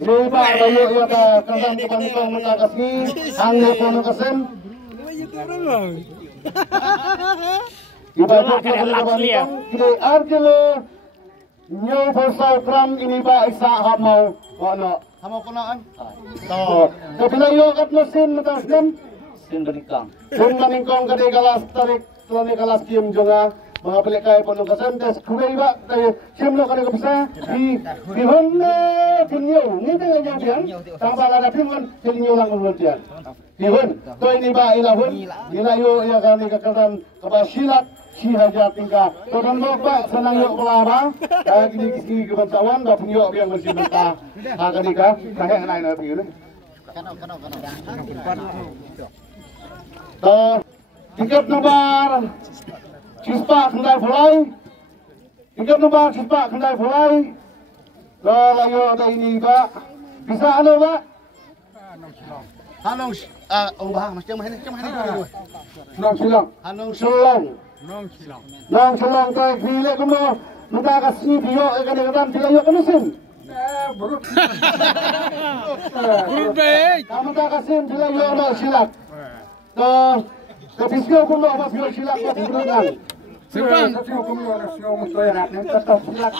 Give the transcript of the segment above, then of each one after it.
Lupa bayu ya ka kasam kepanikong menakasni hangnya pono kasem. Ibadah kepanikong kini arjelo nyo posau kram ini ba isa hamau kono hamau konaan. To kepilayo kat mesin menakasem sin benikang kade galas tarik lani galas kim jonga mga pelikay pono kasem tes kubay ba tayo simlo kade kapsa di honne tinyo ni tayo diyan tambah ada pingon tinyo lang ulutian di hon to ini ba ilahun ilayo ya kami kakaran kabasilat si haja tingka to dan mo ba sanang yo kelaba kaya gini kisi kebantawan da punyo yang bersih mata kadika kahe nai na piu to tiket nomor Cispa kendai fulai, tiket nomor Cispa kendai fulai. Lalu ada ini pak, bisa anu pak? Hanong, bah macam mana? Nong silang, Hanong silang, Nong silang kau pilih kamu, muda kasih bio, kadang-kadang pilih yo kenusin. Buruk baik. Kamu tak kasih pilih yo nong silang. Tapi sekarang kamu apa bio silang kau tinggalkan. Sebab kamu harus ngomong toilet, nanti tetap silang.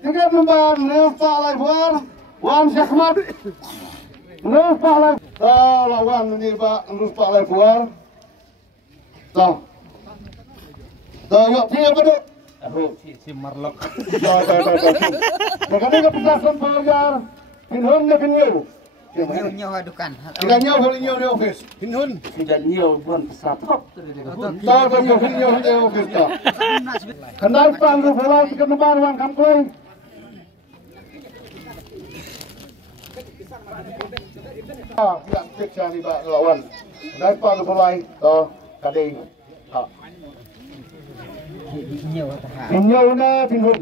Tiket nomor Nilfa Laifuar, Wan Syahmat. Nilfa Laifuar, lawan ini Pak Nilfa Laifuar. Toh, yuk dia berdua. Si Marlok. Makanya keputusan Polgar, Pinhun ne Pinyu. Nyo adukan. Tidak nyo Pinyu di office. Pinhun. Tidak nyo bukan pesatop. Toh Pinyu di office toh. Kendal panggung bola tiket nomor Wan Kamkloy. Yang periksa ni Pak lawan. Dari panggung bola to kading. Inyo na Pinhun.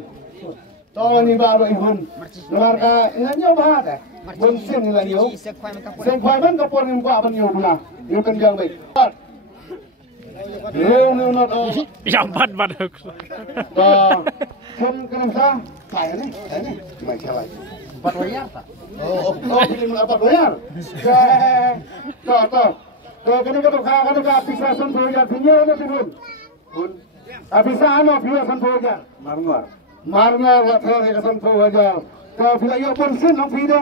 To ni ba Pinhun. Marka inyo ba ta? Bunsin nila niyo. Sengkwai man kapor ni ba ban niyo na. Yung kanjang bay. Yung not Yang bat. To kun kenapa? Saya ni. Mai salah. 4 bayar tak? Oh, pilih 4 bayar. To kini ka bisa san bayar pinyo na Pinhun. Kun bisa ano pinyo san bayar. Marngar la thare ka san bayar. To pilayo bunsin ang pide.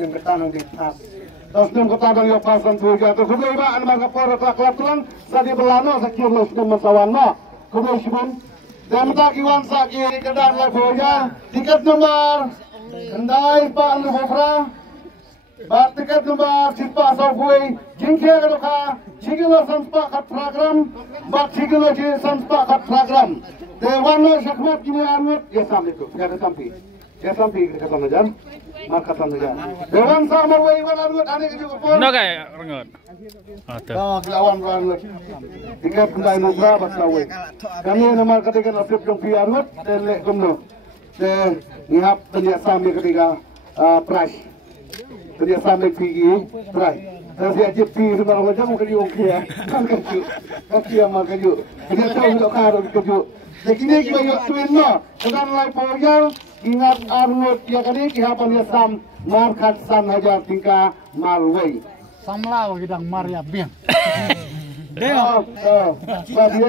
Dem ketanong di pas. Terus dem ketanong yo pasan bayar. To kubay ba an mga poro klaklan sa di belano sa kilos ng masawan mo. Kubay sibon. Dan tak iwan saki kedar la bayar. Tiket nomor Kendai Pak Anu Bofra. Bat tiket nomor Cispa Sofui. Jingke kadoka. Cigilo sanspa kat program. Bat cigilo sanspa kat program. Dewan Syahmat kini anut. Ya sampai itu. Ya sampai. Ya sampai ke sana jan. Marka sana jan. Dewan sama wei wan anut ane ke juga. No kayak rengot. Oh, kelawan anut. Tiket kendai Nubra bat sawe. Kami nomor ketiga nasib dong pi anut dan lek gumno. Dan ngihap ternyata sampai ketika price. Ternyata sampai pergi price. Dan saya jepi sebarang macam mungkin diungkit ya. Kan kaju. Kaki yang makan kaju. Dia tahu untuk karo kaju. Jadi ini kita yuk twin no. Dengan lai poyal ingat arnut ya kali kihapan ya sam markat sam hajar tingkah marway. Samlau hidang Maria Bian. Oh, dia